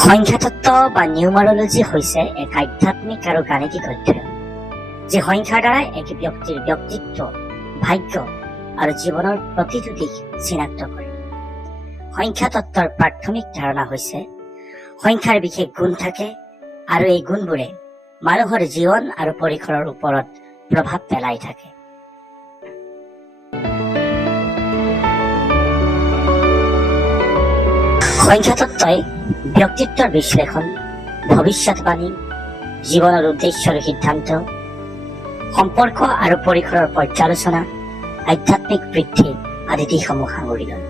সংখ্যাতত্ত্ব বা নিউমাৰোলজি হৈছে এক আধ্যাত্মিক আৰু গাণিতিক অধ্যয়ন, যি সংখ্যাৰ দ্বাৰা এক ব্যক্তিৰ ব্যক্তিত্ব, ভাগ্য আৰু জীৱনৰ প্ৰতিটো দিশ চিনাক্ত কৰে। সংখ্যাতত্ত্বৰ প্ৰাথমিক ধাৰণা হৈছে সংখ্যাৰ বিশেষ গুণ থাকে আৰু এই গুণবোৰে মানুহৰ জীৱন আৰু পৰিসৰৰ ওপৰত প্ৰভাৱ পেলাই থাকে। সংখ্যাতত্ত্বই ব্যক্তিত্বৰ বিশ্লেষণ, ভৱিষ্যতবাণী, জীৱনৰ উদ্দেশ্য আৰু সিদ্ধান্ত, সম্পৰ্ক আৰু পৰিসৰৰ পৰ্যালোচনা, আধ্যাত্মিক বৃদ্ধি আদি দিশসমূহ সাঙুৰি লয়।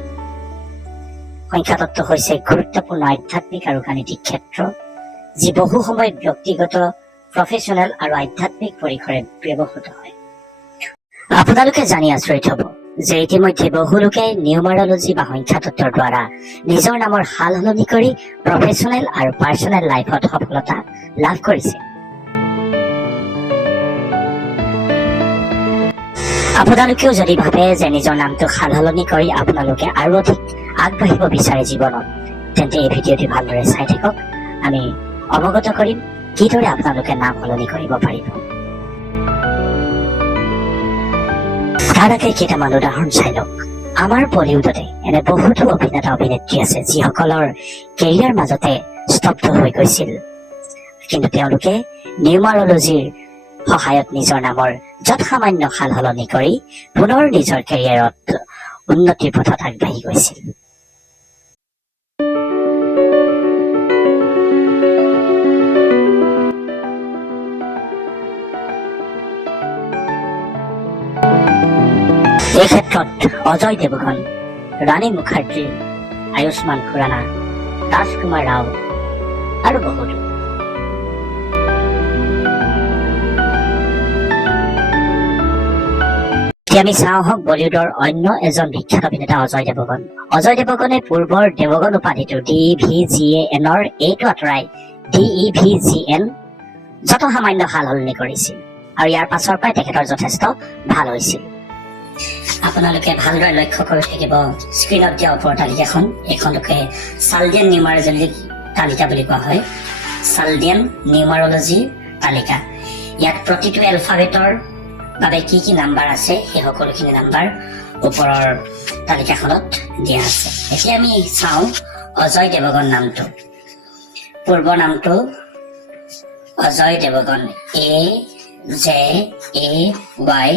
সংখ্যাতত্ত্ব হৈছে গুৰুত্বপূৰ্ণ আধ্যাত্মিক আৰু গাণিতিক ক্ষেত্ৰ, যি বহু সময়ত ব্যক্তিগত, প্ৰফেচনেল আৰু আধ্যাত্মিক পৰিসৰে ব্যৱহৃত হয়। আপোনালোকে জানি আচৰিত হ'ব যে ইতিমধ্যে বহু লোকে নিউমাৰোলজি বা সংখ্যাতত্ত্বৰ দ্বাৰা নিজৰ নামৰ সাল সলনি কৰি প্ৰফেচনেল আৰু পাৰ্চনেল লাইফত সফলতা লাভ কৰিছে। আপোনালোকেও যদি ভাবে যে নিজৰ নামটো সাল সলনি কৰি আপোনালোকে আৰু অধিক আগবাঢ়িব বিচাৰে জীৱনত, তেন্তে এই ভিডিঅ'টি ভালদৰে চাই থাকক। আমি অৱগত কৰিম কিদৰে আপোনালোকে নাম সলনি কৰিব পাৰিব। তাৰ আগে কেইটামান উদাহৰণ চাই লওক। আমাৰ বলিউডতে এনে বহুতো অভিনেতা অভিনেত্ৰী আছে যিসকলৰ কেৰিয়াৰ মাজতে স্তব্ধ হৈ গৈছিল, কিন্তু তেওঁলোকে নিউমাৰোলজিৰ সহায়ত নিজৰ নামৰ যৎসামান্য সাল সলনি কৰি পুনৰ নিজৰ কেৰিয়াৰত উন্নতিৰ পথত আগবাঢ়ি গৈছিল। এই ক্ষেত্ৰত অজয় দেৱগন, ৰাণী মুখাৰ্জী, আয়ুষ্মান খুৰানা, ৰাজকুমাৰ ৰাও আৰু বহুতো। আমি চাওঁ আহক বলিউডৰ অন্য এজন বিখ্যাত অভিনেতা অজয় দেৱগন। অজয় দেৱগনে পূৰ্বৰ দেৱগন উপাধিটো DVGANৰ এইটো আঁতৰাই DEVGN যত সামান্য সাল সলনি কৰিছিল আৰু ইয়াৰ পাছৰ পৰাই তেখেতৰ যথেষ্ট ভাল হৈছিল। আপোনালোকে ভালদৰে লক্ষ্য কৰি থাকিব স্ক্ৰীণত দিয়া ওপৰৰ তালিকাখন। এইখনকে চালডিয়ান নিউমাৰোলজি তালিকা বুলি কোৱা হয়। চালডিয়ান নিউমাৰোলজি তালিকা। ইয়াত প্ৰতিটো এলফাবেটৰ বাবে কি কি নাম্বাৰ আছে সেই সকলোখিনি নাম্বাৰ ওপৰৰ তালিকাখনত দিয়া আছে। এতিয়া আমি চাওঁ অজয় দেৱগন নামটো। পূৰ্ব নামটো অজয় দেৱগন, AJAYDEVGAN,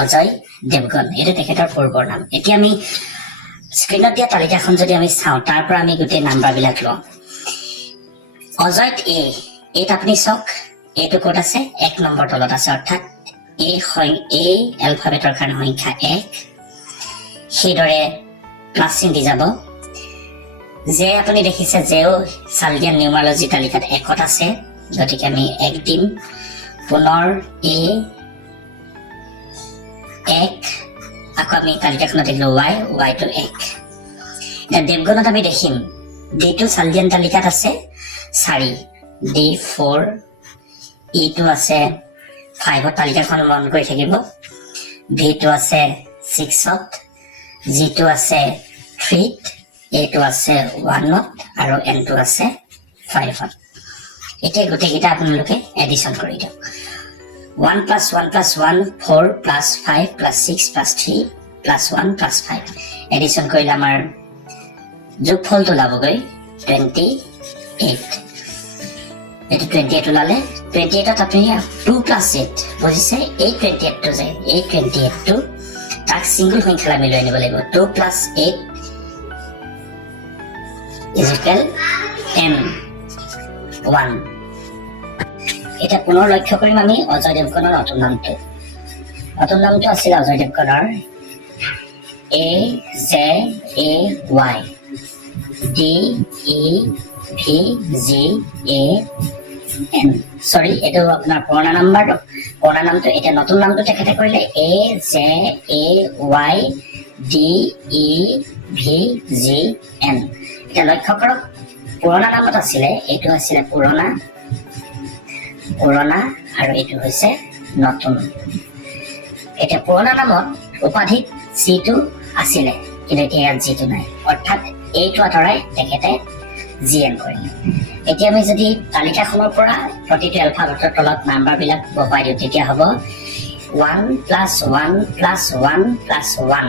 অজয় দেৱগন, এইটো তেখেতৰ পূৰ্বৰ নাম। এতিয়া আমি স্ক্ৰীণত দিয়া তালিকাখন যদি আমি চাওঁ, তাৰ পৰা আমি গোটেই নাম্বাৰবিলাক লওঁ। অজয়ত এইত আপুনি চাওক, এইটো ক'ত আছে? 1 নম্বৰ তলত আছে, অৰ্থাৎ এই এলফাবেটৰ কাৰণে সংখ্যা 1। সেইদৰে প্লাছ চিন দি যাব। যে আপুনি দেখিছে যেও চালডিয়ান নিউমাৰোলজি তালিকাত 1ত আছে, গতিকে আমি 1 দিম। পুনৰ A1, আকৌ আমি তালিকাখনত দেখিলো Y টো 1। এতিয়া দেৱগণত আমি দেখিম D2 চালডিয়ান তালিকাত আছে 4, D4, E2 আছে 5ত, তালিকাখন মন কৰি থাকিব। V2 আছে 6ত, G2 আছে 3ত, A2 আছে 1ত আৰু N2 আছে 5ত। এতিয়া গোটেইকেইটা আপোনালোকে এডিশ্যন কৰি দিয়ক। 1 + 1 + 1 4 + 5 + 6 + 3 + 1 + 5 এডিশ্যন কৰিলে আমাৰ যোগফলটো ওলাবগৈ 28। এইটো 28 ওলালে। 28ত আপুনি 2 + 8, বুজিছে? এই 28টো যে এই 28টো তাক ছিংগুল সংখ্যালৈ আমি লৈ আনিব লাগিব। 2 + 8 = M1। এতিয়া পুনৰ লক্ষ্য কৰিম আমি অজয় দেৱগনৰ নতুন নামটো। নতুন নামটো আছিল অজয় দেৱগনৰ AJAYDEVGAN। চৰি, এইটো আপোনাৰ পুৰণা নাম্বাৰটো, পুৰণা নামটো। এতিয়া নতুন নামটো তেখেতে কৰিলে AJAYDEVGAN। এতিয়া লক্ষ্য কৰক, পুৰণা নামত আছিলে, এইটো আছিলে পুৰণা আৰু এইটো হৈছে নতুন। এতিয়া পুৰণা নামত উপাধিত যিটো আছিলে কিন্তু এতিয়া ইয়াত জিটো নাই, অৰ্থাৎ এইটো আঁতৰাই তেখেতে GN কৰিলে। এতিয়া আমি যদি তালিকাখনৰ পৰা প্ৰতিটো এলফাবেটৰ তলত নাম্বাৰবিলাক বহুৱাই দিওঁ তেতিয়া হ'ব 1 + 1 + 1 + 1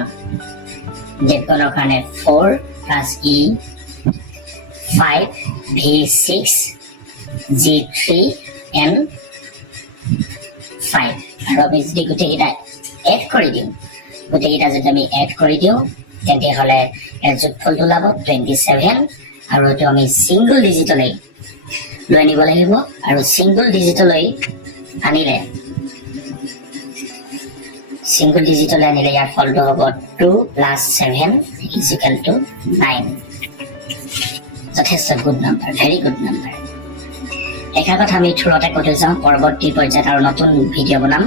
দেৱগণৰ কাৰণে 4 + E 5 V6 G3 N 5 আৰু আমি যদি গোটেইকেইটা এড কৰি দিওঁ গোটেইকেইটা যদি আমি এড কৰি দিওঁ তেতিয়াহ'লে ইয়াৰ যোগফলটো ওলাব 27 আৰু এইটো আমি ছিংগল ডিজিটলৈ লৈ আনিব লাগিব আৰু ছিংগল ডিজিটলৈ আনিলে ইয়াৰ ফলটো হ'ব 2 + 7 = 9 যথেষ্ট good number, very good number. একা কথা আমি থোৰতে কৈ থৈ যাওঁ, পৰৱৰ্তী পৰ্যায়ত আৰু নতুন ভিডিঅ' বনাম।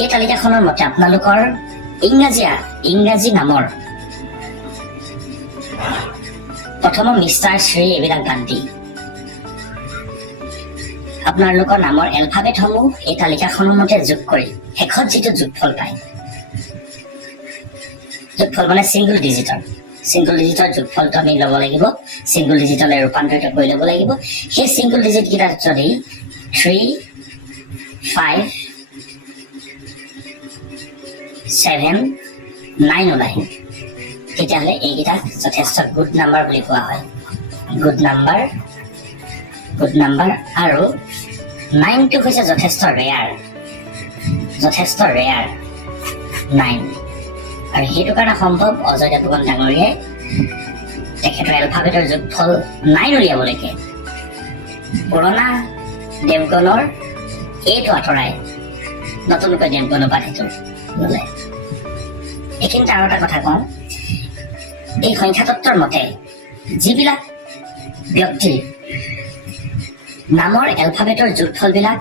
এই তালিকাখনৰ মতে আপোনালোকৰ ইংৰাজী নামৰ প্ৰথম মিষ্টাৰ শ্ৰী এইবিলাক বাদ দি আপোনালোকৰ নামৰ এলফাবেটসমূহ এই তালিকাখনৰ মতে যোগ কৰি শেষত যিটো যোগফল পায়, যোগফল মানে ছিংগল ডিজিটৰ যোগফলটো আমি ল'ব লাগিব, ছিংগল ডিজিটলৈ ৰূপান্তৰিত কৰি ল'ব লাগিব। সেই ছিংগল ডিজিট কেইটা যদি 3, 5, 7, 9 ওলায় তেতিয়াহ'লে এইকেইটাক যথেষ্ট গুড নাম্বাৰ বুলি কোৱা হয়। গুড নাম্বাৰ আৰু 9টো হৈছে যথেষ্ট ৰেয়াৰ 9 আৰু সেইটো কাৰণে সম্ভৱ অজয় দেৱগন ডাঙৰীয়াই তেখেতৰ এলফাবেটৰ যোগফল 9 উলিয়াবলৈকে পুৰণা দেৱগণৰ এইটো আঁতৰাই নতুনকৈ দেৱগণ উপাধিটো ল'লে। এইখিনিতে আৰু এটা কথা কওঁ, এই সংখ্যাতত্বৰ মতে যিবিলাক ব্যক্তিৰ নামৰ এলফাবেটৰ যোগফলবিলাক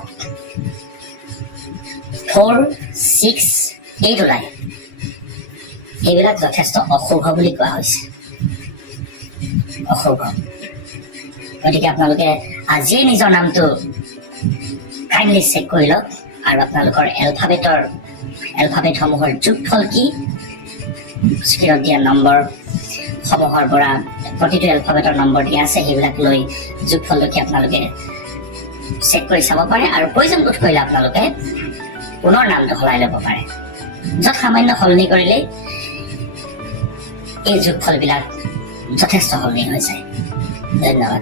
4, 6, 8 ওলায় সেইবিলাক যথেষ্ট অশুভ বুলি কোৱা হৈছে। অশুভ। গতিকে আপোনালোকে আজিয়ে নিজৰ নামটো কাইণ্ডলি চেক কৰি লওক আৰু আপোনালোকৰ এলফাবেটসমূহৰ যোগফল কি স্ক্ৰীণত দিয়া নম্বৰ সমূহৰ পৰা প্ৰতিটো এলফাবেটৰ নম্বৰ দিয়া আছে, সেইবিলাক লৈ যোগফলটো কি আপোনালোকে চেক কৰি চাব পাৰে আৰু প্ৰয়োজন বোধ কৰিলে আপোনালোকে পুনৰ নামটো সলাই ল'ব পাৰে। য'ত সামান্য সলনি কৰিলেই এই যোগফলবিলাক যথেষ্ট সলনি হৈ যায়। ধন্যবাদ।